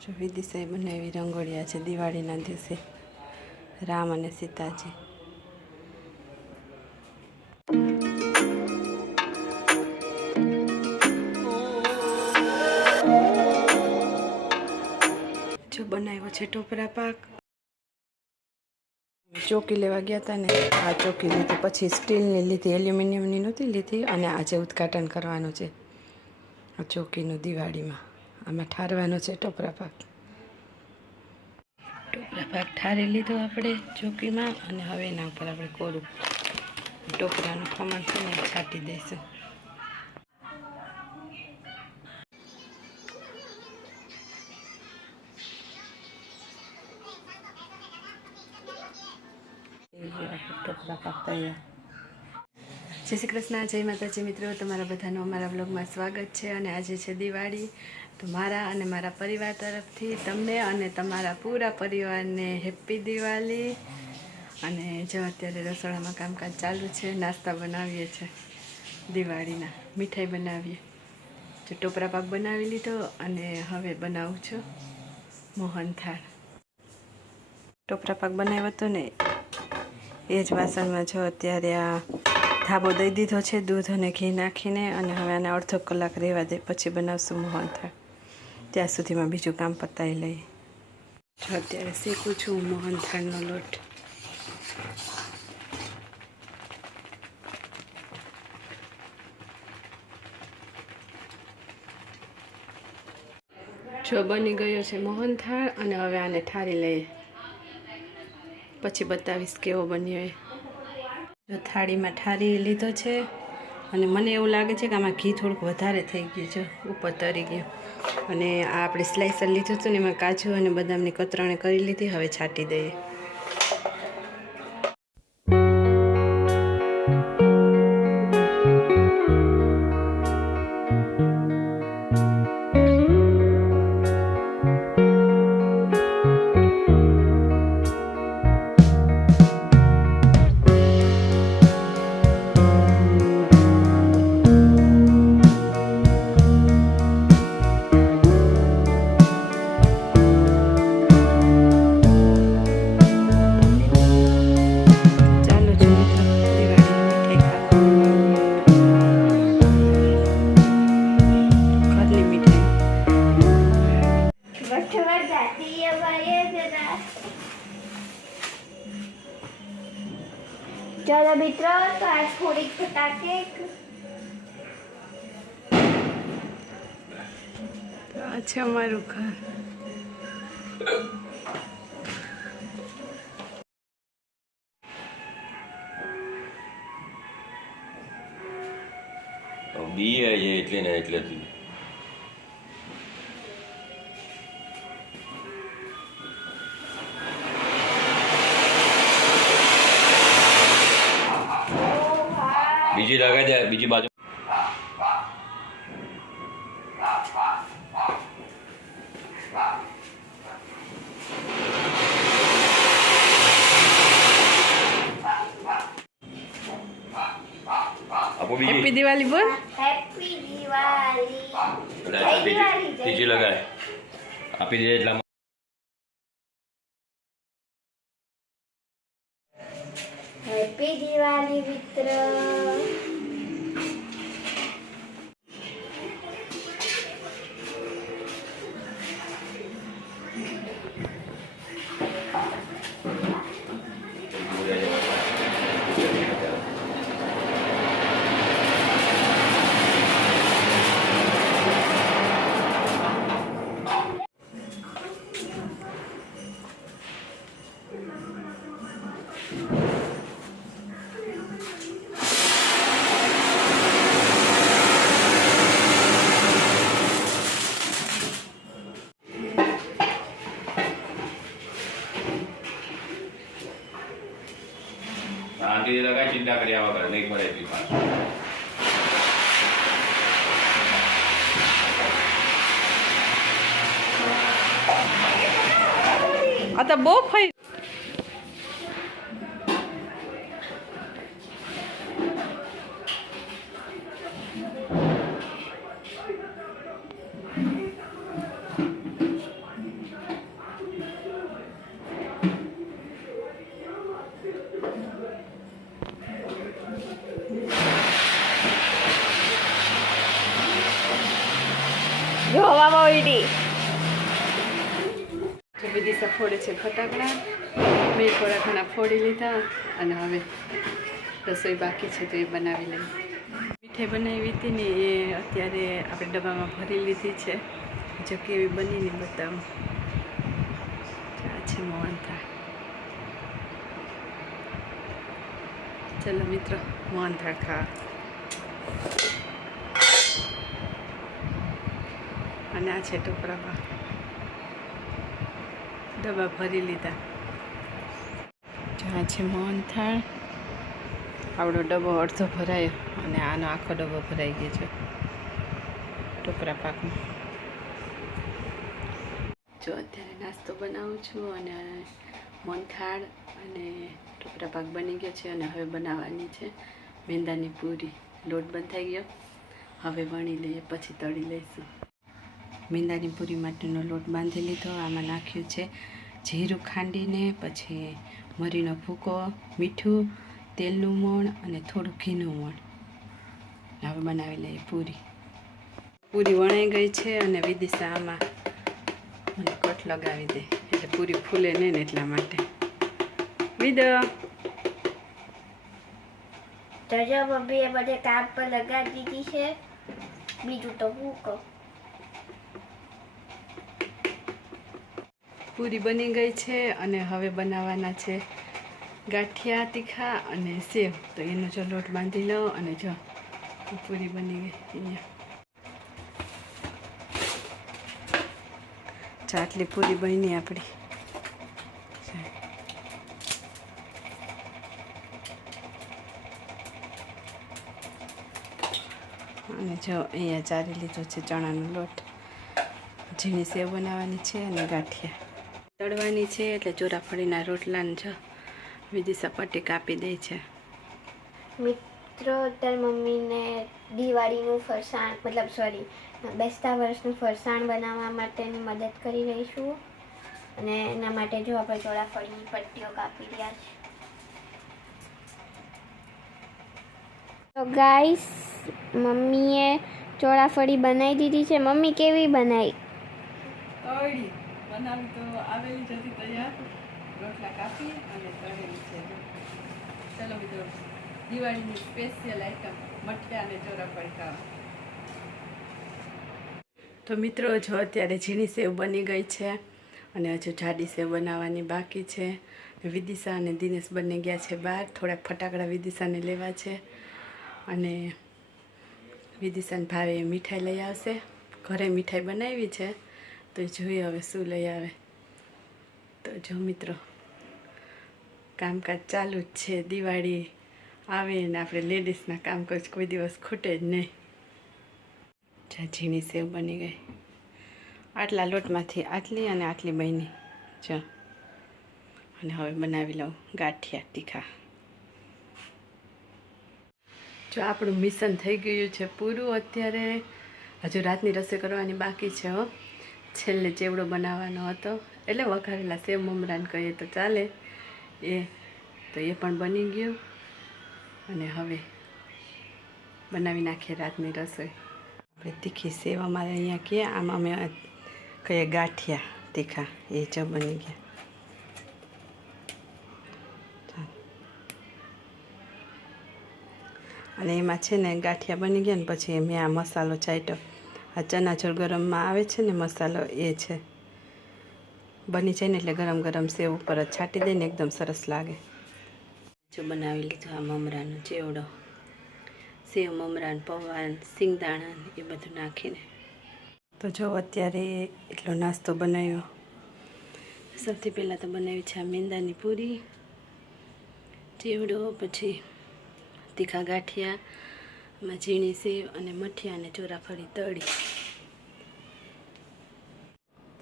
જો વિદિશાએ બનાવી રંગોળિયા છે દિવાળીના દિવસે. રામ અને સીતાજી. જો બનાવ્યો છે ટોપરા પાક. ચોકી લેવા ગયા હતા ને. આ ચોકી લીધી, પછી સ્ટીલની લીધી, એલ્યુમિનિયમની નહોતી લીધી અને આજે ઉદ્ઘાટન કરવાનું છે. આ ચોકીનું દિવાળીમાં. આમાં ઠારવાનો છે ટોપરા પાક. ટોપરા પાક ઠારી લીધો આપણે ચોકીમાં અને હવે એના ઉપર આપણે કોરું ટોપરાનું ખમણ છે ને છાંટી દઈશું. ટોપરા પાક તૈયાર. જય શ્રી કૃષ્ણ, જય માતાજી મિત્રો. તમારા બધાનું અમારા બ્લોગમાં સ્વાગત છે અને આજે છે દિવાળી. તો મારા અને મારા પરિવાર તરફથી તમને અને તમારા પૂરા પરિવારને હેપી દિવાળી. અને જો અત્યારે રસોડામાં કામકાજ ચાલુ છે, નાસ્તા બનાવીએ છીએ દિવાળીના મીઠાઈ બનાવીએ. જો ટોપરા પાક બનાવી લીધો અને હવે બનાવું છું મોહનથાળ ટોપરા પાક બનાવ્યો હતો ને, એ જ વાસણમાં જો અત્યારે આ ધાબો દઈ દીધો છે દૂધ અને ઘી નાખીને અને હવે આને અડધો કલાક રહેવા દે, પછી બનાવશું મોહનથાળ ત્યાં સુધીમાં બીજું કામ પતાવી લઈએ અત્યારે શીખું છું મોહનથાળનો લોટ. જો બની ગયો છે મોહનથાળ અને હવે આને ઠારી લઈએ પછી બતાવીશ કેવો બન્યો એ. જો થાળીમાં ઠારી લીધો છે અને મને એવું લાગે છે કે આમાં ઘી થોડુંક વધારે થઈ ગયું છે, ઉપર તરી ગયું. અને આ આપણે સ્લાઇસર લીધું હતું ને એમાં કાજુ અને બદામની કતરણે કરી લીધી. હવે છાંટી દઈએ. અમારે જરા ચલો મિત્રો તો આજ થોડીક ફટાકે આ છે અમારું ઘર બીએ છે એટલે ને એટલેથી બીજી લગાવી દે બીજી બાજુ. આપો હેપી બીજી દિવાળી બોલ. હેપી દિવાળી ત્રીજી લગાય. આપી દે એટલા હેપી દિવાળી મિત્ર. શાંતિથી લગાય ચિંતા કર્યા વગર નહીં પડે એટલી પાછું જો હવામાં ઉડી જો વિદિશા ફોડે છે ફટાકડા, મેં થોડા ઘણા ફોડી લીધા અને હવે રસોઈ બાકી છે તો એ બનાવી લઈ મીઠાઈ બનાવી હતી ને એ અત્યારે આપણે ડબ્બામાં ભરી લીધી છે. જો કેવી બનીને બતાવું આ છે મોહનથાળ ચલો મિત્રો મોહનથાળ ખા આ છે ટોપરામાં ડબ્બા ભરી લીધા. જ્યાં છે મોહનથાળ આવડો ડબ્બો અડધો ભરાયો અને આનો આખો ડબ્બો ભરાઈ ગયો છે ટોપરા પાકમાં. જો અત્યારે નાસ્તો બનાવું છું અને મોહનથાળ અને ટોપરા પાક બની ગયો છે અને હવે બનાવવાની છે મેંદાની પૂરી. લોટ બંધાઈ ગયો. હવે વણી લઈએ, પછી તળી લઈશું. મેંદાની પૂરી માટેનો લોટ બાંધી લીધો. આમાં નાખ્યું છે જીરું ખાંડીને, પછી મરીનો ભૂકો, મીઠું, તેલનું મોણ અને થોડું ઘીનું મોણ. હવે બનાવી લઈએ પૂરી. પૂરી વણાઈ ગઈ છે અને વિદિશા આમાં મને કટ લગાવી દે. એટલે પૂરી ફૂલે નહીં એટલા માટે. વિદ! તો જો મમ્મીએ બધે કામ પર લગાવી દીધી છે, બીજું તો હું કહું? પૂરી બની ગઈ છે અને હવે બનાવવાના છે ગાંઠિયા, તીખા અને સેવ. તો એનો જો લોટ બાંધી લો અને જો પૂરી બની ગઈ અહીંયા. આટલી પૂરી બની આપણી અને જો અહીંયા ચારી લીધો છે ચણાનો લોટ. ઝીણી સેવ બનાવવાની છે અને ગાંઠિયા. તળવાની છે એટલે ચોરાફળીના રોટલાને જો બીજી સપાટી કાપી દે છે. મિત્રો અત્યારે મમ્મીને દિવાળીનું ફરસાણ મતલબ સોરી બેસતા વર્ષનું ફરસાણ બનાવવા માટેની મદદ કરી રહીશું. અને એના માટે જો આપણે ચોળાફળીની પટ્ટીઓ કાપી રહ્યા છીએ તો ગાઈસ મમ્મીએ ચોળાફળી બનાવી દીધી છે. મમ્મી કેવી બનાવી? તળી. બનાવી તો આવેલી જ હતી તૈયાર. રોટલા કાપી અને તળેલી છે. ચલો મિત્રો, દિવાળીની સ્પેશિયલ આઈટમ મઠિયા અને ચોરા ખાવા તો મિત્રો, જો અત્યારે ઝીણી સેવ બની ગઈ છે અને હજુ જાડી સેવ બનાવવાની બાકી છે. વિદિશા અને દિનેશ બંને ગયા છે બહાર. થોડાક ફટાકડા વિદિશાને લેવા છે અને વિદિશાને ભાવે મીઠાઈ લઈ આવશે. ઘરે મીઠાઈ બનાવી છે. તો જોઈએ હવે શું લઈ આવે. તો જો મિત્રો, કામકાજ ચાલુ જ છે, દિવાળી આવે ને આપણે લેડીઝના કામકાજ કોઈ દિવસ ખૂટે જ નહીં. ઝીણી સેવ બની ગઈ. આટલા લોટમાંથી આટલી અને આટલી બની. જો. અને હવે બનાવી લઉં ગાંઠિયા તીખા. જો આપણું મિશન થઈ ગયું છે પૂરું અત્યારે. હજુ રાતની રસોઈ કરવાની બાકી છે, હો. છેલ્લે ચેવડો બનાવવાનો હતો. એટલે વઘારેલા સેવ મમરાન કહીએ તો ચાલે. એ, તો એ પણ બની ગયું. અને હવે બનાવી નાખીએ રાતની રસોઈ. આપણે તીખી સેવ અમારે અહીંયા કે, આમ અમે કહીએ ગાંઠિયા તીખા. એ જ બની ગયા. અને એમાં છે ને ગાંઠિયા બની ગયા ને પછી મેં આ મસાલો ચાટ્યો આ ચનાચોર ગરમમાં આવે છે ને મસાલો એ છે. બની જાય ને એટલે ગરમ ગરમ સેવ ઉપર જ છાંટી દઈને એકદમ સરસ લાગે. જો બનાવી લીધું આ મમરાનો ચેવડો. સેવ, મમરાન, પૌવાન સિંગદાણા એ બધું નાખીને. તો જો અત્યારે એટલો નાસ્તો બનાવ્યો. સૌથી પહેલાં તો બનાવી છે આ મેંદાની પૂરી. ચેવડો, પછી તીખા ગાંઠિયા માં ઝીણી સેવ અને મઠિયા અને ચોરાફળી તળી.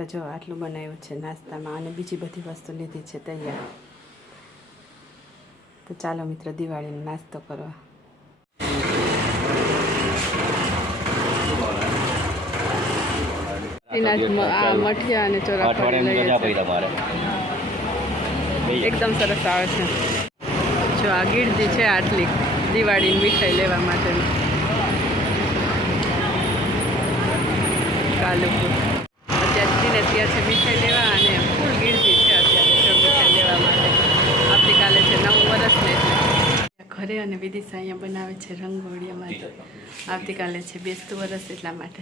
તો જો આટલું બનાવ્યું છે નાસ્તામાં અને બીજી બધી વસ્તુ લીધી છે તૈયાર. તો ચાલો મિત્ર દિવાળીનો નાસ્તો કરવા આ મઠિયા અને એકદમ સરસ આવે છે. જો આ ગીરજી છે આટલી દિવાળીની મીઠાઈ લેવા માટેની. કાલુપુર ગયા છે મીઠાઈ લેવા અને ફૂલ ગીરતી છે અત્યારે જો મીઠાઈ લેવા માટે. આવતીકાલે છે નવું વર્ષ ને. ઘરે અને વિદિશા અહીંયા બનાવે છે રંગોળી તો આવતીકાલે છે બેસતું વરસ એટલા માટે.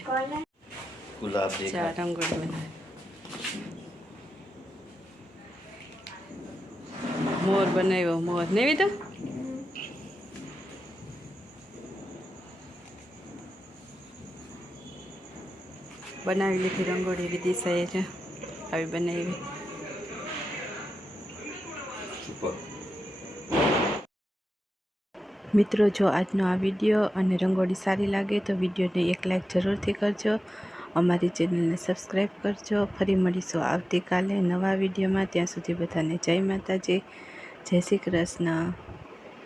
રંગોળી બનાવે. મોર બનાવ્યો મોર. નેવી તો? બનાવી લીધી રંગોળી વિદિશાએ છે આવી બનાવી. મિત્રો જો આજનો આ વીડિયો અને રંગોળી સારી લાગે તો વિડીયોને એક લાઈક જરૂરથી કરજો. અમારી ચેનલને સબસ્ક્રાઈબ કરજો. ફરી મળીશું આવતીકાલે નવા વિડીયોમાં. ત્યાં સુધી બધાને જય માતાજી. જય શ્રી કૃષ્ણ.